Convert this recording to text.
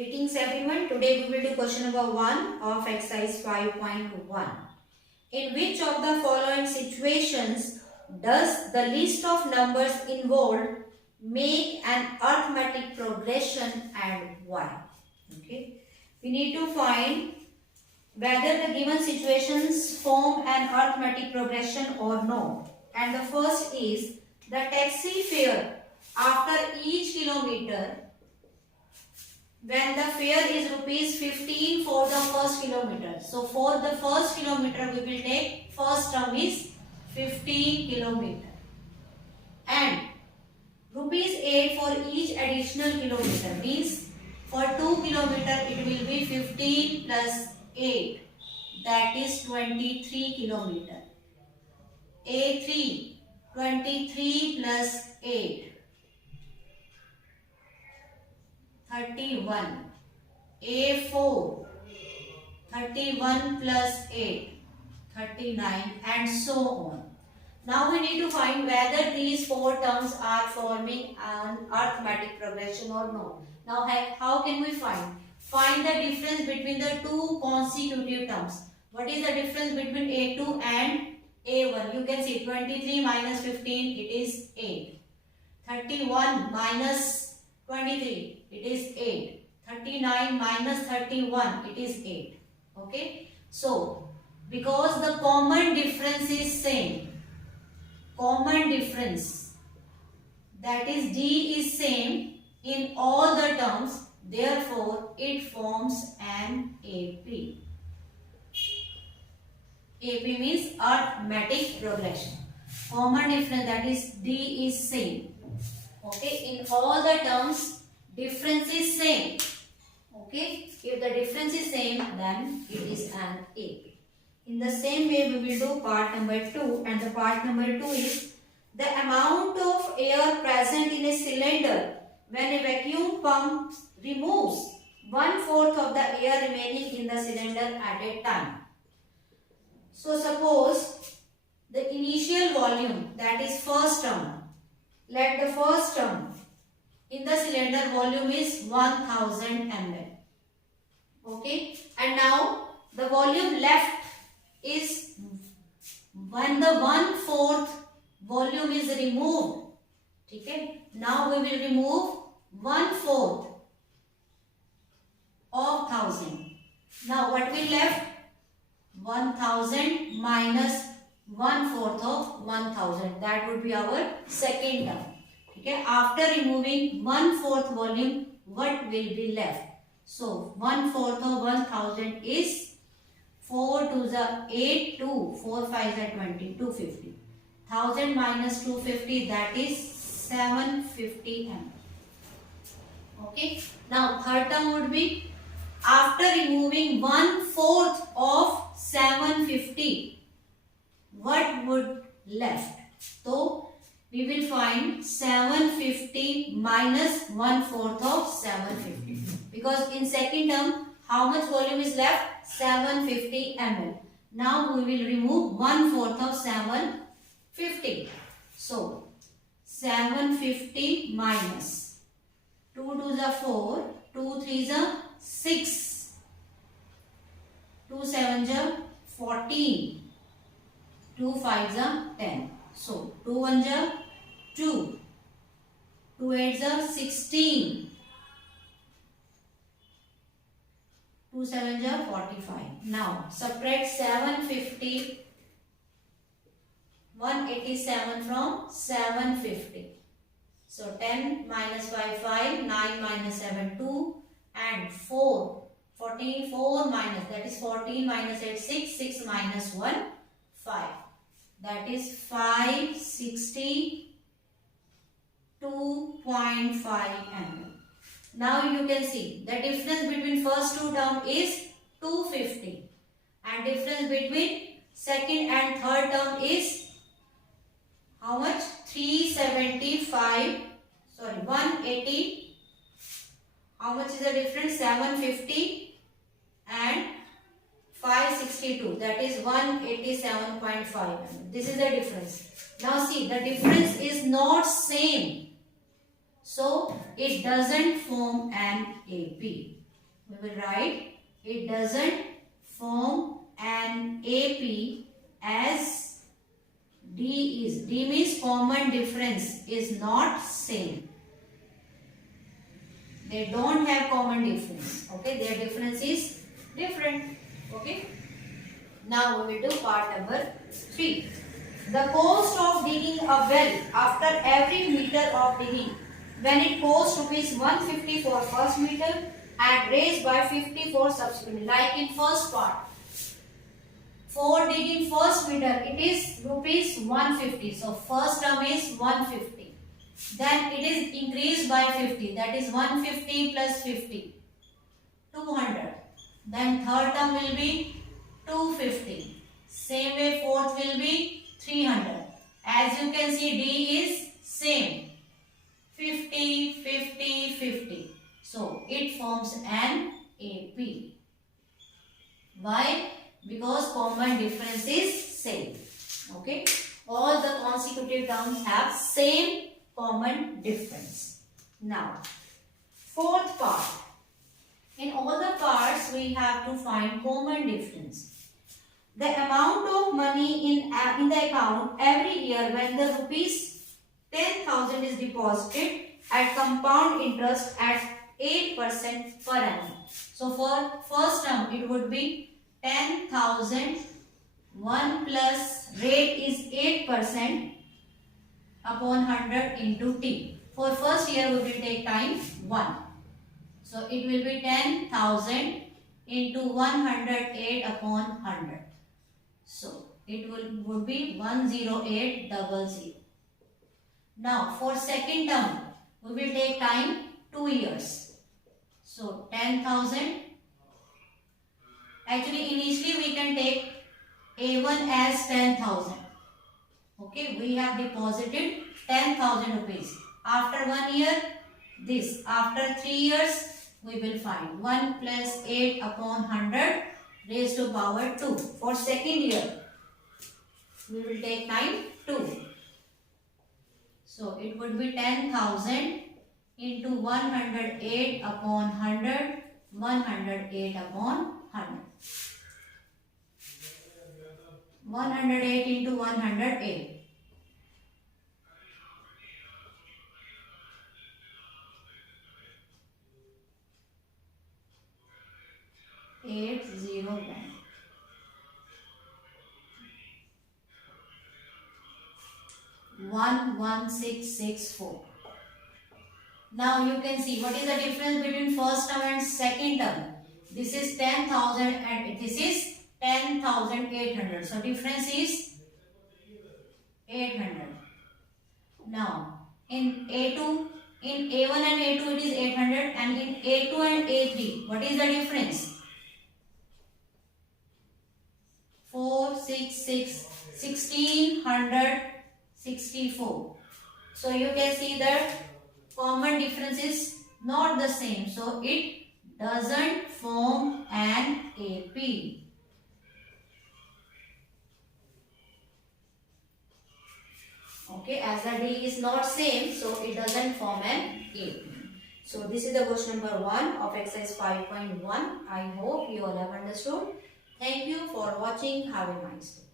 Greetings everyone. Today we will do question number 1 of exercise 5.1. In which of the following situations does the list of numbers involved make an arithmetic progression and why? Okay. We need to find whether the given situations form an arithmetic progression or no. And the first is the taxi fare after each kilometer. When the fare is rupees 15 for the first kilometer. So for the first kilometer we will take first term is 15 kilometer. And rupees 8 for each additional kilometer. Means for 2 kilometer it will be 15 plus 8. That is 23 kilometer. A3 23 plus 8. 31. A4 31 plus 8 39 and so on. Now we need to find whether these four terms are forming an arithmetic progression or no. Now how can we find? Find the difference between the two consecutive terms. What is the difference between A2 and A1? You can see 23 minus 15 it is 8. 31 minus 23 it is 8. 39 minus 31 it is 8. Okay. So because the common difference is same, common difference, that is D is same in all the terms, therefore it forms an AP. AP means arithmetic progression. Common difference, that is D is same. Okay, in all the terms difference is same. Okay, if the difference is same then it is an AP. In the same way we will do part number 2, and the part number 2 is the amount of air present in a cylinder when a vacuum pump removes 1/4 of the air remaining in the cylinder at a time. So suppose the initial volume, that is first term, let the first term in the cylinder volume is 1000 ml. Okay, and now the volume left is when the 1/4 volume is removed. Okay, now we will remove 1/4 of 1000. Now what will left? 1000 minus 1/4 of 1000. That would be our second term. Okay, after removing 1/4 volume, what will be left? So 1/4 of 1000 is 4 2s are 8, 2, 4 5s are 20, 250. 1000 minus 250, that is 750 ml. Okay, now third term would be after removing 1/4 of 750. What would left? So we will find 750 minus 1/4 of 750. Because in second term, how much volume is left? 750 ml. Now we will remove 1/4 of 750. So 750 minus 2 2s are 4, 2 3s are 6, 2 7s are 14. 2 5s are 10. So 2 1s are 2. 2 8s are 16. 2 7s are 45. Now subtract 750, 187 from 750. So 10 minus 5 5, 9 minus 7 2, and 4. 44 minus, that is 14 minus 8 6, 6 minus 1 5. That is 562.5 ml. Now you can see the difference between first two term is 250, and difference between second and third term is how much? 375, sorry 180. How much is the difference? 750 and 562, that is 187.5. This is the difference. Now see, the difference is not same, so it doesn't form an AP. we will write it doesn't form an AP as D is. D means common difference is not same. They don't have common difference. Okay, their difference is different. Okay. Now we will do part number 3. The cost of digging a well after every meter of digging, when it costs rupees 150 for first meter and raised by 50 for subsequent. Like in first part, for digging first meter it is rupees 150. So first term is 150. Then it is increased by 50. That is 150 plus 50, 200. Then third term will be 250. Same way fourth will be 300. As you can see, D is same. 50, 50, 50. So it forms an AP. Why? Because common difference is same. Okay. All the consecutive terms have same common difference. Now, fourth part. In all the parts, we have to find common difference. The amount of money in the account every year when the rupees 10,000 is deposited at compound interest at 8% per annum. So for first term it would be 10,000, 1 plus rate is 8% upon 100 into T. For first year we will take time 1. So it will be 10,000 into 108 upon 100. So it would be 10800. Now for second term we will take time 2 years. So 10,000. Actually initially we can take A1 as 10,000. Okay, we have deposited 10,000 rupees. After 1 year this. After 3 years we will find 1 plus 8 upon 100 raised to power 2. For second year we will take time 2. So it would be 10,000 into 108 upon 100, 108 upon 100. 108 into 108. 809. 11664. Now you can see what is the difference between first term and second term. This is 10,000 and this is 10,800. So difference is 800. Now in A2, in A1 and A2 it is 800, and in A2 and A3 what is the difference? 466, 1664. So you can see that common difference is not the same. So it doesn't form an AP. Okay, as the D is not same, so it doesn't form an AP. So this is the question number 1 of exercise 5.1. I hope you all have understood. Thank you for watching. Have a nice day.